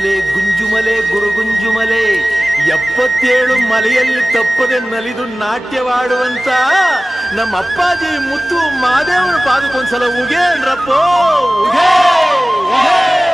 ಗುಂಜುಮಲೆ ಗುಂಜುಮಲೆ, ಗುರುಗುಂಜುಮಲೆ. ಎಪ್ಪತ್ತೇಳು ಮಲೆಯಲ್ಲಿ ತಪ್ಪದೆ ನಲಿದು ನಾಟ್ಯವಾಡುವಂತ ನಮ್ಮ ಅಪ್ಪಾಜಿ ಮುತ್ತು ಮಾದೇವನ ಪಾದಕ್ಕೊಂದ್ಸಲ ಉಗೇನ್ರಪ್ಪೋ ಉಗೇ.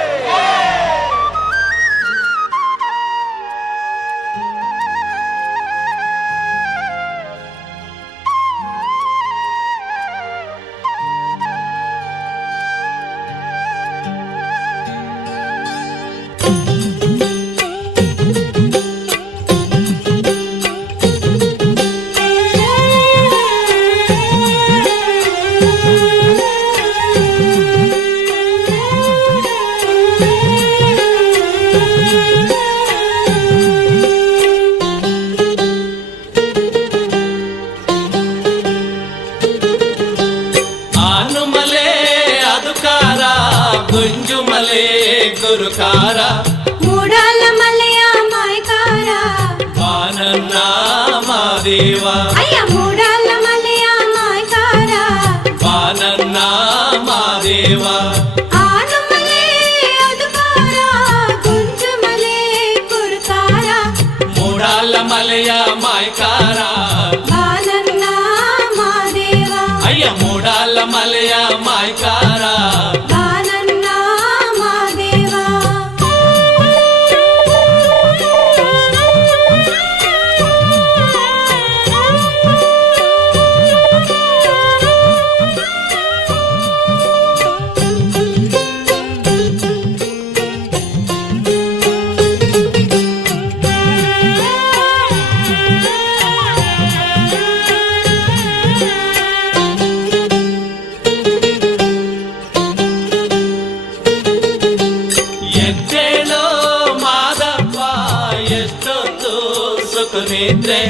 ಸುಖ ನಿದ್ರೆ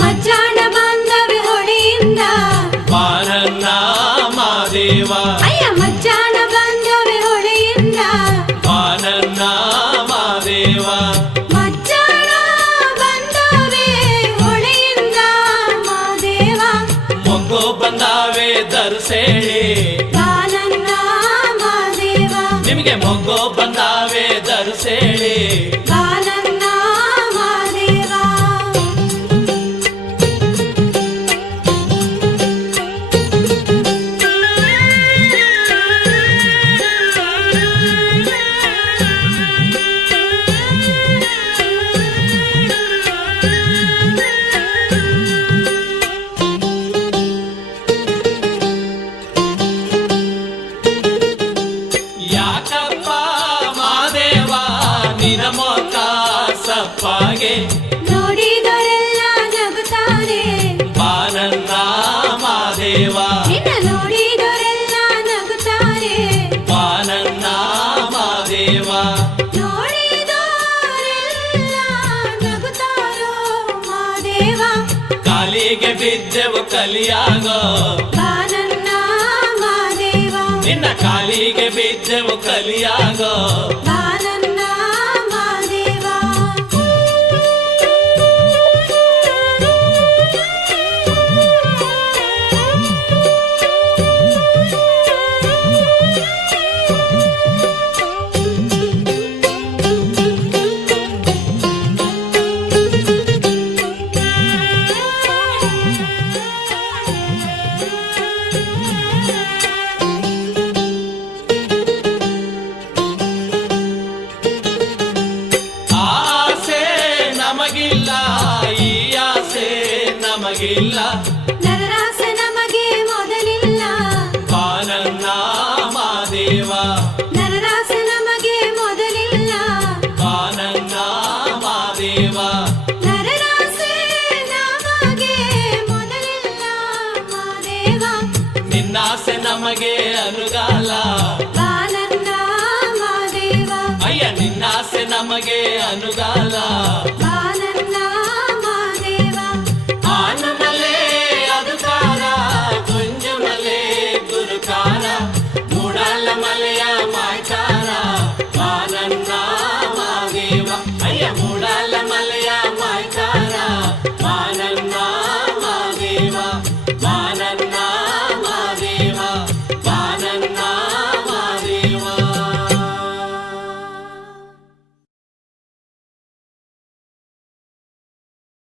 ಮಜ್ಜಾಣ ಬಾಂಧವ್ಯ ಹೊಳೆಯಿಂದ ಬಾನನ್ನ ಮಾದೇವ ಅಯ್ಯ ಸಪ್ಪಾಗೆ ನೋಡಿದರೆಲ್ಲ ನಗುತ್ತಾನೆ ಬಾನನ್ನ ಮಾದೇವ. ನಿನ್ನ ನೋಡಿದರೆಲ್ಲ ನಗುತ್ತಾರೆ. ಬಾನನ್ನ ಮಾದೇವ. ನೋಡಿದರೆಲ್ಲ ನಗುತ್ತಾರೋ ಮಾದೇವ. ಕಾಲಿಗೆ ಬಿದ್ದೆವು ಕಲಿಯಾಗೋ. ಬಾಲನ್ನ ಮಾದೇವ. ನಿನ್ನ ಕಾಲಿಗೆ ಬಿದ್ದೆವು ಕಲಿಯಾಗೋ. ನಮಗಿಲ್ಲ ನರರಾಸ ನಮಗೆ ಮೊದಲಿಲ್ಲ. ಬಾನನ್ನ ಮಾದೇವ ನರರಾಸ ನಮಗೆ ಮೊದಲಿಲ್ಲ. ಬಾನನ್ನ ಮಾದೇವ ನರರಾಸೆ ನಮಗೆ ಮೊದಲಿಲ್ಲ. ಮಾದೇವ ನಿನ್ನಾಸೆ ನಮಗೆ ಅನುಗಾಲ. ಬಾನನ್ನ ಮಾದೇವ ಅಯ್ಯ ನಿನ್ನಾಸೆ ನಮಗೆ ಅನುಗಾಲ.